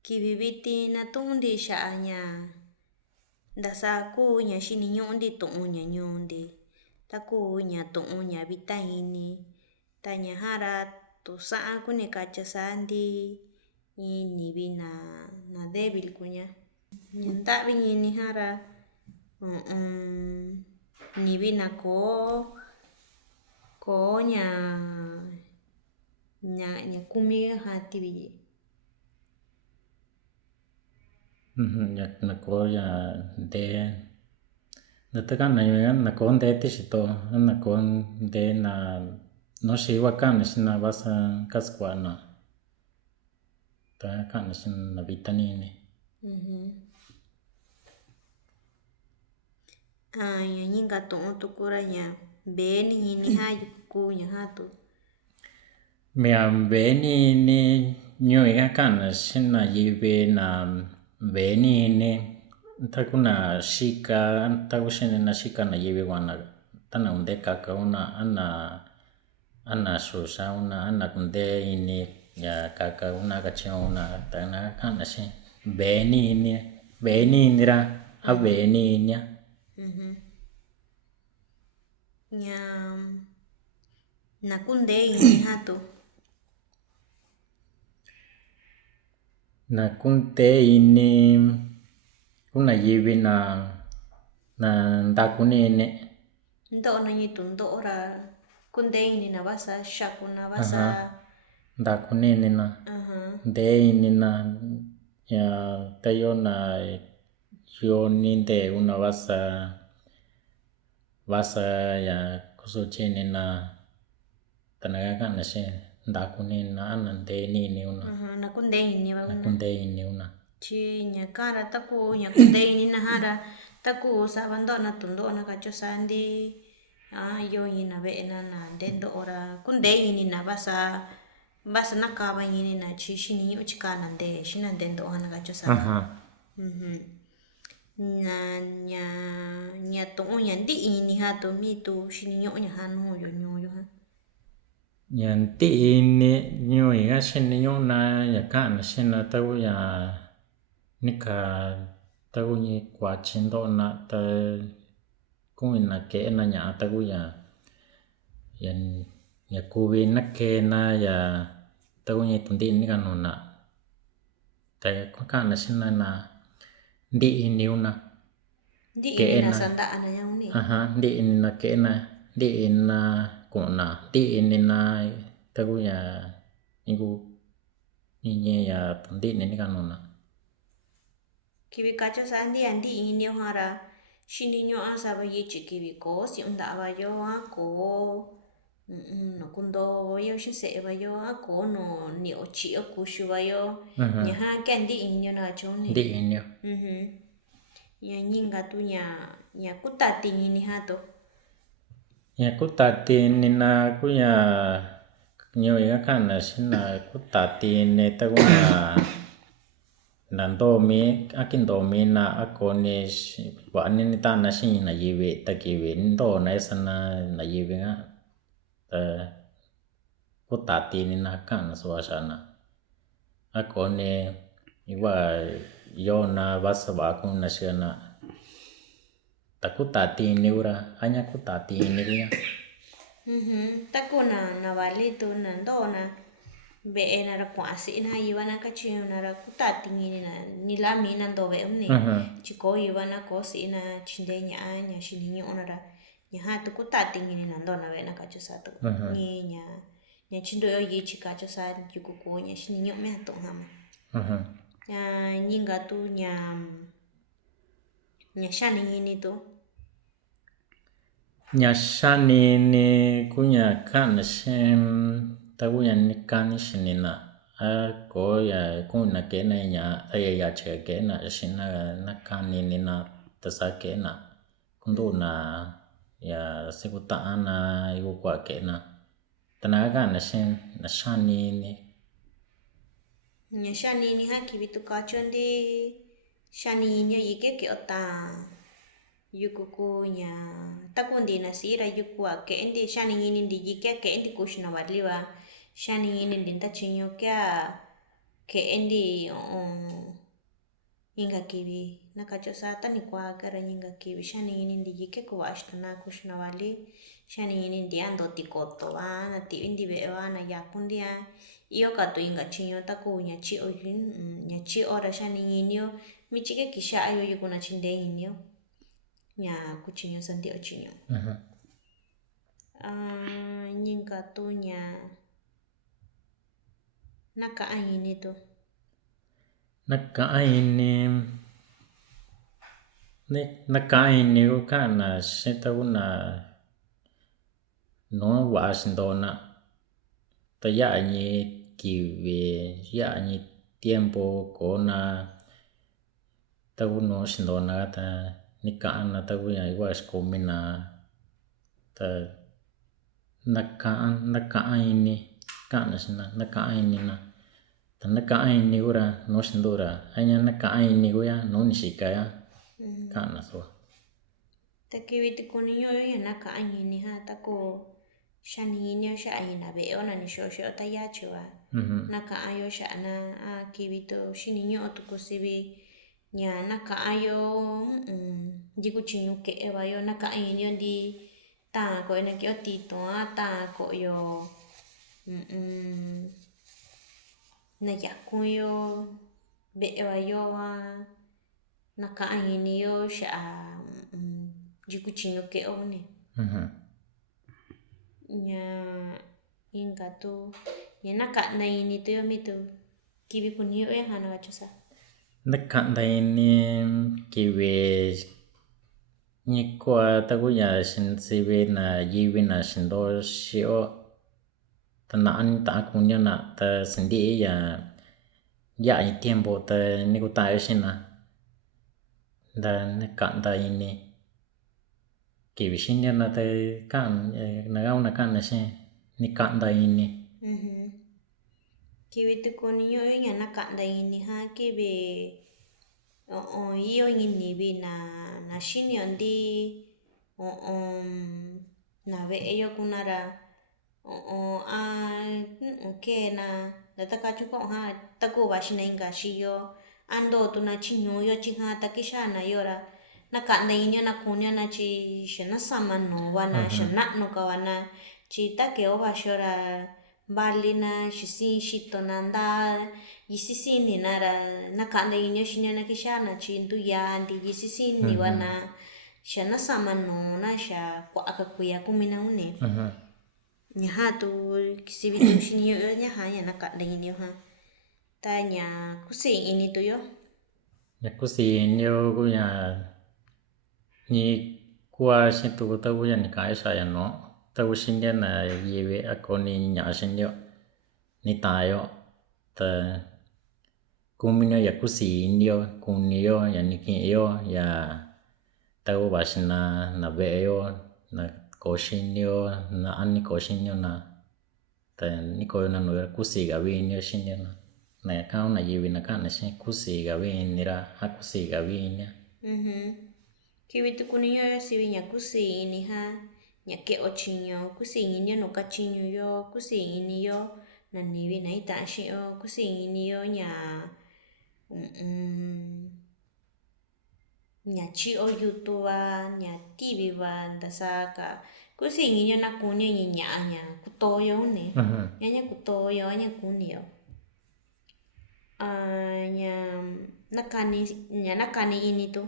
Kivi vitin natu'undi xa'aña ndasaku ña xiniñu'undi tu'un ña ñu'undi taku ña tu'un ña vita ini ta ñaja ra tusa'a kuni katyi saanti in nivi na débil kuña ña nta'vi ñini ja ra nivi na koo ña kumi ja tivi. Nako ya ndee natakana yo nako ndee tixito nako ndee na no xiwa ka'ana xi na vasa kaskua'ana ta ka'ana xi na vita ni'ini. Ña ñinka tu'un tuku ra ña mbee ni ini ja yuku ña ja tu. Mia mbee ni'ini ñu'i ka ka'ana xi na yivi na mbee ni'ini taku na xika taku xinina xika na yivi kua'ana tana kuntee kaka kuna a na xuxa kuna a na kuntee ini ya kaka kuna katyio kuna tana ka'ana xi mbee ni'inira a mbee ni'inia. Ña nakuntee ini ja tu. Na kuntee ini kuna yivi na ndaku ni'ini. Nto'o na ñitu nto'o ra kuntee ini na vasa xaku na vasa. Ndaku ni'ini na ndee ini na ya tayo na yo nintee kuna vasa ya kusutyini na tanaka ka'ana xi ndaku ni'ini na a na ndee ni'ini kuna. Na kuntee ini va kuna. Na kuntee ini kuna. Tyi ña kara taku ña kuntee ini na ja ra taku sava nto'o na tundo'o na katyo saanti iyo in na ve'e na ntee nto'o ra kuntee ini na vasa nakava ini na tyi xiniñu'u tyi ka'na ntee xi na ntee nto'o na katyo saanti. ña tu'un ña nti'i ini ja tu mi tu xiniñu'u ña ja nu'uyo ñuu yo ja. Ña nti'i ini ñu'i ka xiniñu'u na ya ka'ana xi na taku ya nika taku in kuatyi nto'ona ta ku'in na ke'ena ña'a taku ya kuvi nakeena ya taku in tunti'i nika nuna ta ka'ana xi na nti'i ini kuna. Nti'i ini na santa'a na ña uni. Nti'i ini na ke'ena, nti'i ini na ku'una, nti'i ini na taku ya iku iñi ya tunti'i nika nuna. Kivi katyo saanti ya nti'i ini yo ja ra xiniñu'a sava yityi kivi koo si'un nta'va yo a koo nu kuntoo yo xi se'e va yo a koo nu ni'o tyi'yo kuxu va yo ñaja kee nti'i ini yo na katyo ni. Nti'i ini yo. Ña ñinka tu ña kutati ini ja tu. Ña kutati ini na ku ya ñu'i ka ka'ana xi na kutati ini taku na ntoomi a kintoomi na a koni va'a nini ta'ana xiin na yivi ta kivi ntoona isana na yivi ka ta kutati ini na ka'ana su'va xa'ana a koni igua yoona vasa va'a kuna xi'ana ta kutati ini kura a ña kutati ini kuña. Taku na vali tu na nto'o na ve'e na ra kua'a si'i na iva na katyiñu na ra kutati ini na ni la mi na ntoo ve'e ni tyi koo iva na koo si'i na tyintee ña'a ña xiniñu'u na ra ñaja tu kutati ini na ntoo na ve'e na katyo saa tu ni ña tyintu'yo yityi katyo saa yuku kuu ña xiniñu'u mia tu'un jama. Ñinka tu ña xani ini tu. Ña xani ini ku ña ka'ana xi taku ya nikani xinina a koo ya ku'in na ke'ena ña'a ta ya yatyi ka ke'ena xi na kani ini na ta saa ke'ena kuntu'una ya sikuta'a na iku ku'a ke'ena tanaka ka'ana xi na xani ini. Ña xani ini ja kivi tu katyonti xani ini yo yi ke'eo ta yuku kuu ña taku ntii na si'i ra yuku a ke'enti xani ini nti yi kea ke'enti kuxi na vali va xani ini nti ntatyiñu ke'endi inga kiwi nakacho sata ni kwa gara inga kiwi shani ini ndi yike kwa ashtana kushna wali shani ini ndi ando tikoto wa na ti indi be wa na yakundia iyo kato inga chinyo taku nyachi ora shani inyo michike kisha ayo yukuna chinde inyo nya kuchinyo santi ochinyo nyinga tu nya naka ini tu nakaini ko kana sita una no wasndona ta ya ni kiwe ya ni tiempo kona ta uno sndona ta nikana ta ya was komina ta nakaini kana sina nakaini na ta nakaini ura no sndora hanya nakaini ko ya no nishika ya kana so ta kiwi ti kuni yo ya naka ini ha tako shani inyo sha ina be ona ni shosho ta ya chwa naka ayo sha na kiwi to shini nyo to kusibi nya naka ayo jiku chinyu ke eba yo naka inyo di ta ko ina kyo ti to ta ko yo na yakun yo be eba yo naka ini yo sha jiku chinyu ke one nya inga tu nya naka na ini tu yo mitu kiwi kuni yo hana gachosa nakanda ini kiwe nikwa taku ya sinsibe na yiwi na sindo sio tanaan ta kunya na ta sendi ya tiempo ta niku tayo sina dan nakanda ini kiwi sinya na ta kan nagau na kan na sin nikanda ini kiwi tu kuni yo nya naka na ini ha kiwi iyo ngini bi na shini ondi na be yo kunara ke na dataka chuko ha taku bashina inga shiyo ando tu na chinyo yo chiha takisha na yora naka na inyo na kunya na chi shana samano wana shana no kawana chi take o bashora bali na shisi shito nanda yisisi ni nara naka na inyo shinya na kisha na chintu ya ndi yisisi ni wana shana samano na sha kwa akakuya kumina une nyaha tu kisibi tu shinyo yo nyaha ya naka na inyo ha tanya kusi ini tu yo ya kusi inyo kuya ni kwa situ ta kuya ni kai sa ya no ta usinya na yewe akoni nya sinyo ni tayo ta kumino ya kusi inyo kunyo ya nikiyo ya ta ubashina na beyo na koshinyo na ani koshinyo na ta niko na no kusi ga winyo shinyo na ka na yewe na kana sin kusi ga winira hakusi ga winya kiwi tu kuni yo siwi nya kusi ini ha nya ke ochinyo kusi ini no kachinyo yo kusi ini yo na niwi na ita shi yo kusi ini yo nya nya chi o yutu wa nya tivi wa ndasaka kusi ini yo na kuni nya kutoyo ne nya kutoyo nya kuni yo nya nakani ini tu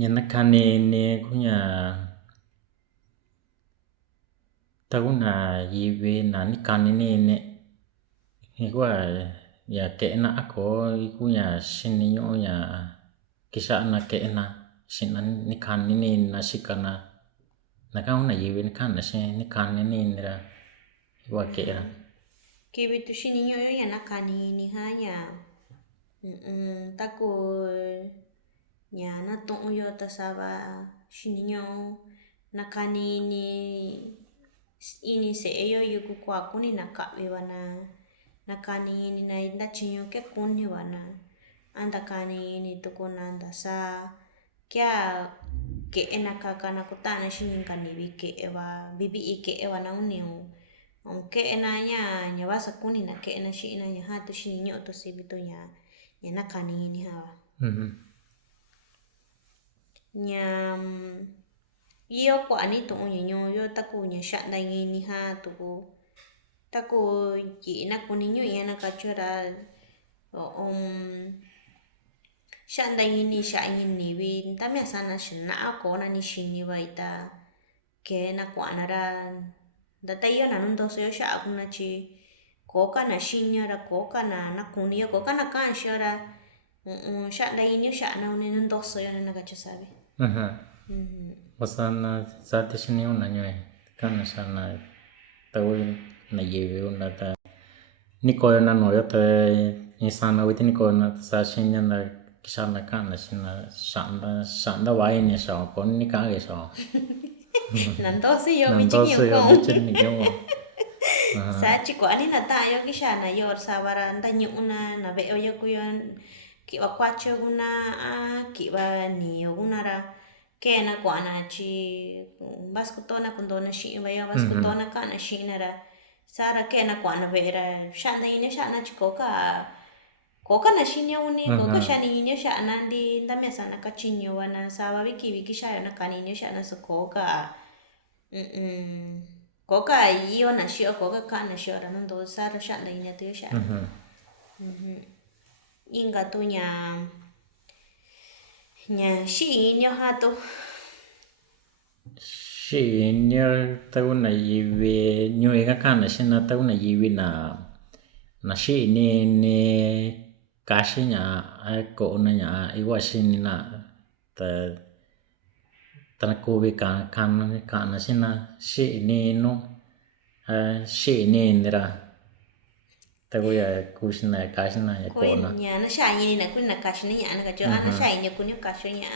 nya nakani ni kunya taguna yiwe na nikani ni kwa ya kena ako kunya sininyo ya kisha na kena sinan nikani ni na sikana nakauna yiwe nikana sin nikani ni nira wa kera kiwi tu sininyo yo ya nakani ni ha nya taku nya na to yo tasaba sininyo nakani ni ini se yo yuku kwa kuni nakawe wana nakani ni na inda chinyo ke kuni wana anda kani ni to konanda sa kya ke enaka kana kutana shininka ni wike ewa bibi ike ewa na uniu Kena nya basa kuni na kena shi na nya ha tu shi nyo to si bito nya nakani ni hawa. Nya iyo kwa ni to nyo yo taku nya shanda ni ha taku yi na kuni nyo ya na kachora shanda ni sha ni wi tamia sana shina ko na ni shini wa ita ke na kwa na ra data iyo na nundo so yo sha kuna chi koka na shinya ra koka na kuni yo koka na kan shara shanda ni sha na ni nundo so yo na kachosabe. Wasana zati shini una nyoe kana sana tau na yewe una ta niko na no yo te insana witi niko na sa shinya na kisana kana shina shanda wai ni sa ko ni ka ge sa Nanto si yo mi nanto chiki so yo ko. bichen ni yo Sa chi ko ani na ta yo kisha na yo sa bara nda nyu na ve yo ku yo ki wa kwacho una ki wa ni yo una ra ke na kwa na chi baskutona kundona shi wa yo baskutona ka na shi na ra sara ke na kwa na ve ra sha na ni sha na chi koka na shi nyo ni koka sha ni nyo sha na ndi nda me sa na ka chi nyo wa na sa wa wiki sha yo na ka ni nyo sha na so koka koka iyo na shio koka ka na shio ra ndo sara sha na ina tu sha inga tu nya shi nyo ha tu shi nyo tau na yiwe nyo ga kana shina tau na yiwe na shi ni kashi nya ko na nya iwa shi ni na ta ko we ka na shina shi ni no shi ni ndra tau ya kushina kashi na ya ko ko na nya na sha ni na kun na ka shi nya na ka jo na sha ni kun ka shi nya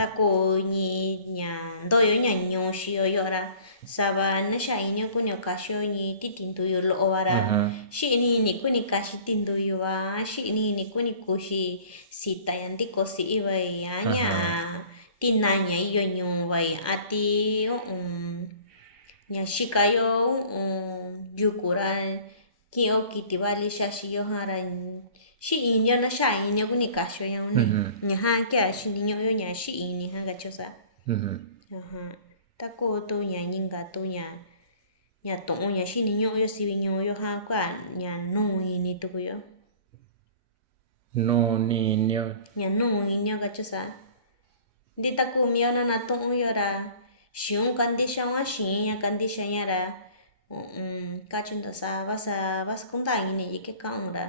ta ko ni nya do yo nya nyo shi yo ra sa ba na sha ni kun ka shi ni ti tin tu yo lo wa ra shi ni kun ka shi tin tu yo wa shi ni kun ku shi si ta yan ti ko si wa ya nya tin na nya yo nyo wa ati nya shi ka yo yu ku ra ki o ki ti vali sha shi yo ha ra shi in yo na sha in yo ni ka sho yo ni nya ha kya shi ni yo nya shi in ni ha ga cho sa ta ko to nya ninga to nya to nya shi ni yo si yo ha kwa nya no ni to yo no ni nyo nya no ni ga cho sa di ta ku mi na to yo ra shiun kan di sha wa shi ya kan di sha ya ra ka chun da sa vas kun da ni ke ka ra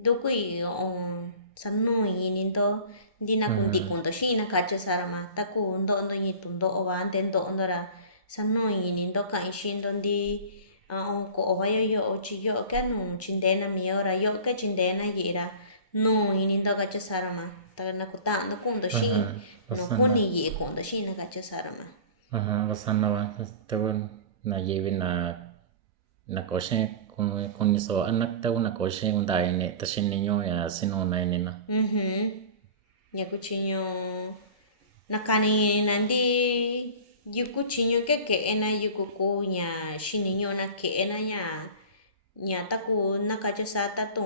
do kui san no ni do di na kun di kun do shi na ka cho sa ra ma ta ku ndo ni tu ndo wa den do ndo ra san no ni do ka shin do di ko wa yo chi yo ka no chin de na mi ra yo ka chin de na yi ra no ni do ka cho sa ra ma ta na ku ta no kun do shi no kun ni yi kun do shi na ka cho sa ra ma wasana wa tau na yewe na koshe kun so anak tau na koshe undai ne tashin ni nyo ya sino na ni na nya kuchinyo nakani nandi yuku chinyo ke na yuku ko nya shini nyo na ke na nya taku nakacho sa ta to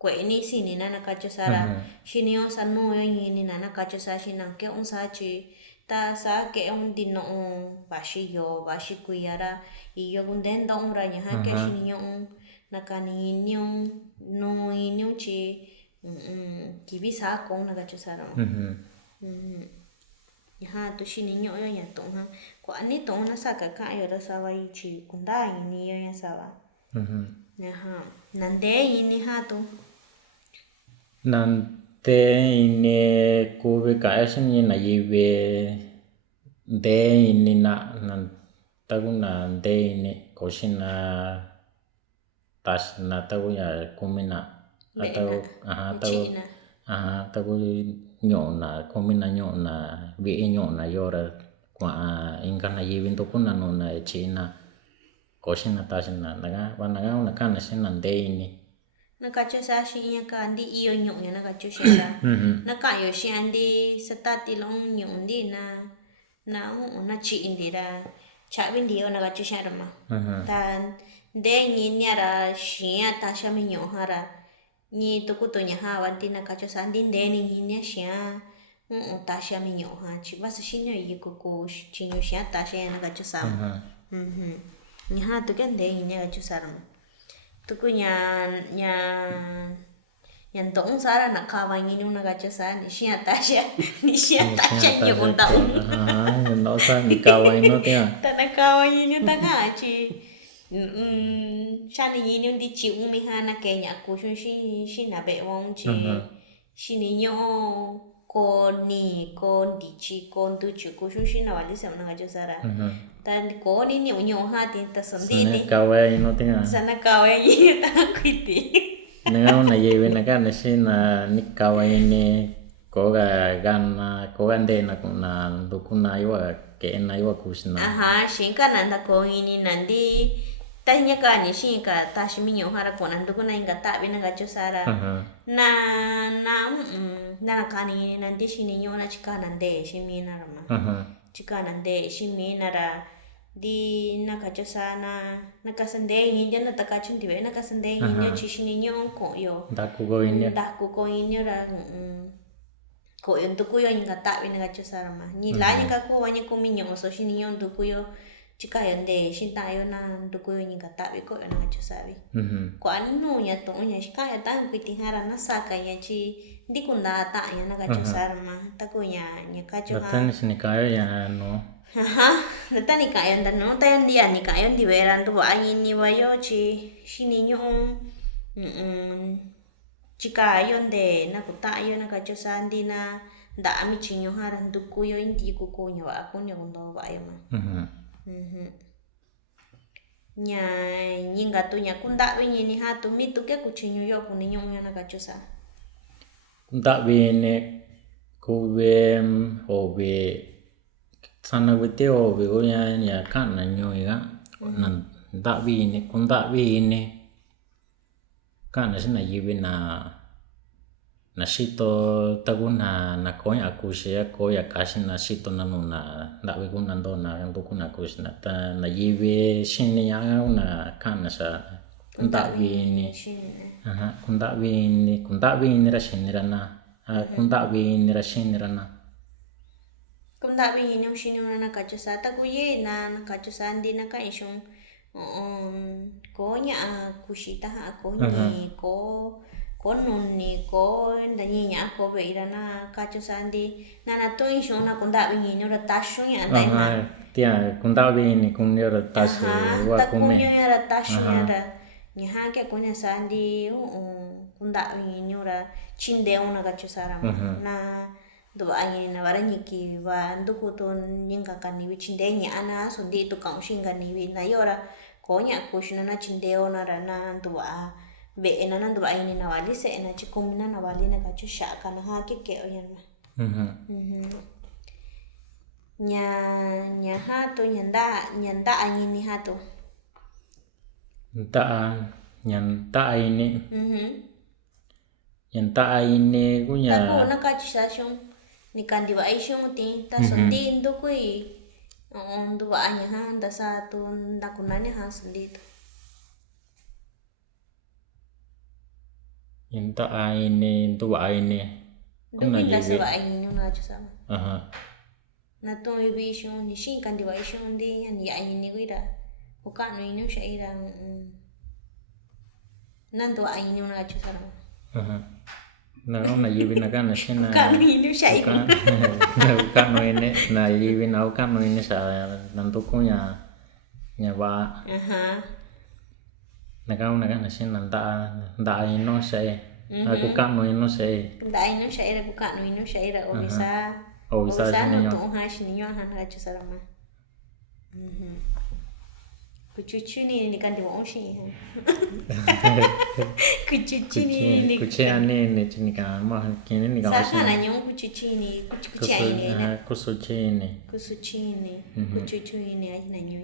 kwe ni sini na nakacho sara shini yo sa no yo ni na nakacho sa shina ke un sa chi ta sa ke un dino ba shi kuyara iyo gunden dong ra nya ha ke shini yo nakani nyo no nyo chi kibi sa kong nakacho sara ha tu shini nyo yo nya tong ha ko ani tong na sa ka yo ra sa wa chi kunda ni yo ya sa wa ha nande ni ha tu nante ini kuwe ka ni na yewe de ini na tagu na de ini koshina tas na tagu ya kumina atau tagu nyo na kumina nyo na vi nyo na yora kwa inga na yewe to kuna no na china koshina tas na naga wanaga na kana shina de ini nakacho sa shi nya ka ndi iyo nyo nya nakacho shi la nakayo shi andi satati long nyo ndi na chi ndi ra Chabin dio na gacho sharma. Aha. Tan de ni nyara shia ta sha mi nyo hara. Ni to kuto nya ha wanti na gacho sandi de ni nya shia. Ta sha mi nyo ha. Chi bas shinyo yi ko chinyo shia ta sha na gacho sam. Aha. Ni ha to ken de ni gacho sarma. To ku Yang tong sara nak kawan ini una gacho sa ni shia ta sha nyo kun ta Aha, no sa ni kawan no tia. Tanakawa yun yung tangachi. Siya ni yun yung di chi umiha na kenya ko siya nabe wong chi. Sininyo ko ni ko di chi ko du chi ko siya nawali sa mga josara. Tan ko ni nyo hatin ta sondi Sana kawan no tia. Sana kawa yun tangakwiti. Nengau na yewe na kan na ni kawan ni koga de na kuna dukuna iwa ke na iwa kusna. Aha, shinka nanda ko ini nandi tanya ka ni shinka tashi minyo hara ko nandu ko na inga tabi na gacho sara. Na kani nandi shininyo na chika nande shimina rama. Chika nande shimina ra di nakacho sana nakasande inyo na takachun dibe nakasande inyo chishininyo ko yo. Daku ko inyo ra ko yung tukuyo yung katabi na gacho sarama. Nila yung kakuha niya kuminyo so sininyo yung tukuyo chika yun de shintayo na tukuyo yung katabi ko yung gacho sabi. Ko ano niya to niya shikaya tayo pitihara na saka niya chi di kunda ata niya na gacho sarama. Tako niya gacho ha. Datan sinikayo ya no. Datan ni kayo no tayo dia ni kayo di veran to ayin ni wayo chi sininyo chika yon de na kutayo na gacho sandi na da ami chinyo haran dukuyo indi kuko nyo ako nyo kundo ba ayo ma. Nya nyinga tu nya kunda winyi ni hatu mitu ke kuchinyo yo kuninyo na gacho sa. Kunda wine kuwe obe sana wite obe ko ya kan na nyo iga na da wine kunda wine kana sina yibi na shito taguna na konya akushia koya kashi na shito na nuna dawe kuna ndo na nduku na kushina ta na yibi shini ya na kana sa kundawi ni kundawi ni ra shinira na kundawi ni ra shinira na kundawi ni shinira na kachusa takuye na kachusa ndi na kaishung konya kushita ako ni ko nuni ko ndaninya ko beira na kacho sandi na to insho na kunda bingi no ratasho ya dai ma tia kunda bingi kunyo ratasho wa kume kunyo ya ratasho ya da ni ha ke kunya sandi kunda bingi no ra chinde una kacho sara na do ai na barani ki wa nduko to nyinga kani chinde nya ana so di to kaung shinga ni na yora konya kushina na chinde ona ra na dua be ena na dua ini na wali se ena chikumina na wali na kachu shaka na ha ke oyan ma nya ha to nyanda ani ni ha to nyanta ini nyanta ini kunya ta ko na kachu sa shong ni kandi wa ai shong ti ta so ti ndo kui dua anya ha da sa to ndakunane ha sundito Inta aine tu aine kuna yibe ba aine na chusama na to yibe shon ni shin kan di wa shon de yan ya aine guida ko ka no ino sha ira nan to aine na chusama na yibe na kana shina ka no ino sha ira ka no ine na yibe na ka no ine sa nan to ko nya ba Naka shina da ino sai aku kan no ino sai da ino sai ra ku kan no ino sai ra obisa no to ha shini yo han ha chusarama kuchuchu ni kan di wa oshi kuchuchu ni kuchani ni chini ka ma kini ni ka sa kana nyong kuchuchu ni kuchuchu ni kusuchi ni kuchuchu ni ai na nyu